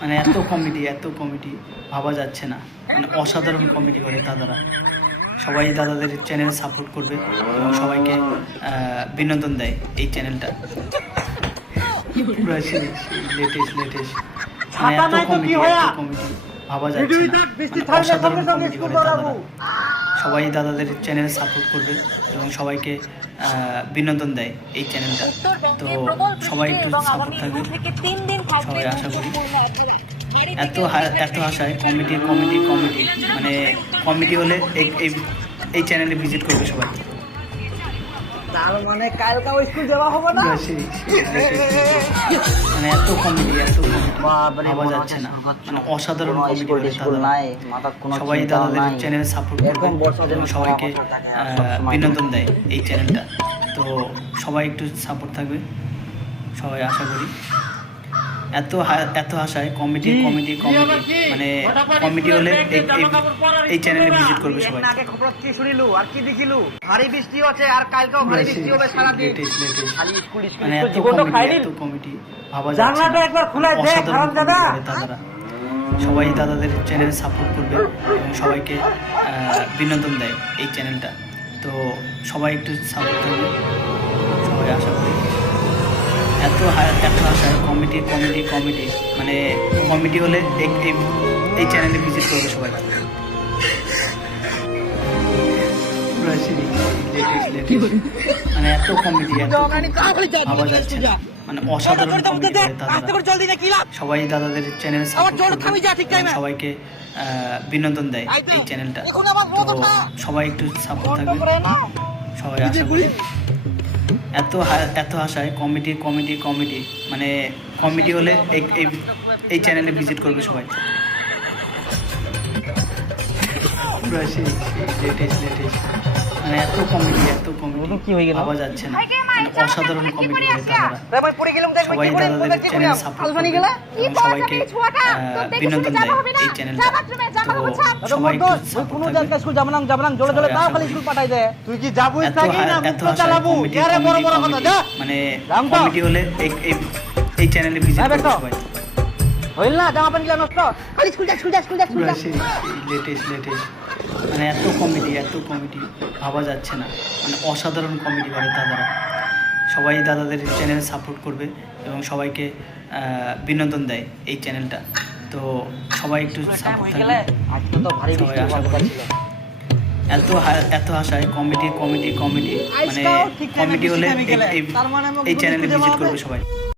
মানে এত কমেডি এত কমেডি ভাবা যাচ্ছে না। মানে অসাধারণ কমেডি করে দাদারা। সবাই দাদাদের চ্যানেলে সাপোর্ট করবে এবং সবাইকে বিনোদন দেয় এই চ্যানেলটা লেটেস্ট লেটেস্ট মানে এত নাই তো কমেডি এত কমেডি ভাবা যাচ্ছে না। মানে অসাধারণ কমেডি করে। দাদারা। সবাই দাদাদের চ্যানেল সাপোর্ট করবে এবং সবাইকে বিনোদন দেয় এই চ্যানেলটা তো সবাই একটু সাপোর্ট থাকবে সবাই আশা করি। এত এত আশায় কমেডি কমেডি কমেডি মানে কমেডি হলে এই এই চ্যানেলে ভিজিট করবে সবাই। তার মানে কালকাও স্কুল যাওয়া হবে না? মানে এত কমেডি এত বাবারে না। মানে অসাধারণ কমেডি স্কুল। নাই মাথার কোনো সবাই তাদের চ্যানেল সাপোর্ট এরকম জন্য সবাইকে। বিনোদন দেয় এই চ্যানেলটা তো সবাই একটু সাপোর্ট থাকবে। সবাই আশা করি। এত হা- এত আশায় কমেডি কমেডি কমেডি মানে কমেডি হলে এই- চ্যানেলে ভিজিট করবে সবাই। আগে খবর কি শুনিলু? আর কি দেখিলু ভারী বৃষ্টি আছে আর কালকেও ভারী বৃষ্টি হবে লেটেস্ট লেটেস্ট খালি স্কুল স্কুল মানে এত জীবন তো খাইনি এত কমেডি ভাবা যাচ্ছে জানলাটা। একবার খুলে দে, হারাম দাদা। সবাই দাদাদের চ্যানেলে সাপোর্ট করবে এবং সবাইকে বিনোদন দেয় এই চ্যানেলটা তো সবাই একটু সাপোর্ট করবে। সবাই আশা করি। এত হা- এত আশায় কমেডি কমেডি কমেডি মানে কমেডি হলে এই- এই- চ্যানেলে ভিজিট করবে সবাই। মানে এত কমেডি যাচ্ছে মানে অসাধারণ সবাই দাদাদের চ্যানেল। সবাইকে বিনোদন দেয় এই চ্যানেলটা তো সবাই একটু সাপোর্ট থাকবে। না সবাই আশা করি। এত এত আশায় কমেডি কমেডি কমেডি মানে কমেডি হলে এই- এই এই চ্যানেলে ভিজিট করবে সবাই। লেটেস্ট লেটেস্ট মানে এত কমেডি এত কমেডি কি হয়ে গেল? ভাবা যাচ্ছে না। মানে অসাধারণ কমেডি করে দাদারা আমি পড়ে গেলাম দেখবে সবাই কি করে দাদাদের চ্যানেল করে সাপোর্ট এবং সবাইকে বিনোদন দেয় এই চ্যানেলটা তো সবাই কোনো জায়গায় স্কুল যাব না জলে জলে তাও খালি স্কুল পাঠাই দে। তুই কি যাবই থাকি না? মুখ চালাবো? comedy, বড় বড় কথা যা। মানে রাম তো। কমেডি হলে এই এই- এই চ্যানেলে ভিজিট করবে বেটো। সবাই। হইল না জামা প্যান্ট গিলা নষ্ট। খালি স্কুল যা স্কুল যা স্কুল যা স্কুল যা। লেটেস্ট লেটেস্ট মানে এত কমেডি এত কমেডি ভাবা যাচ্ছে না। মানে অসাধারণ কমেডি করে দাদারা সবাই দাদাদের চ্যানেল সাপোর্ট করবে এবং সবাইকে বিনোদন দেয় এই চ্যানেলটা তো সবাই একটু সাপোর্ট থাকবে। সবাই আশা করি। এত এত আশায় কমেডি কমেডি কমেডি মানে কমেডি হলে। এই- মানে চ্যানেলে ভিজিট করবে সবাই।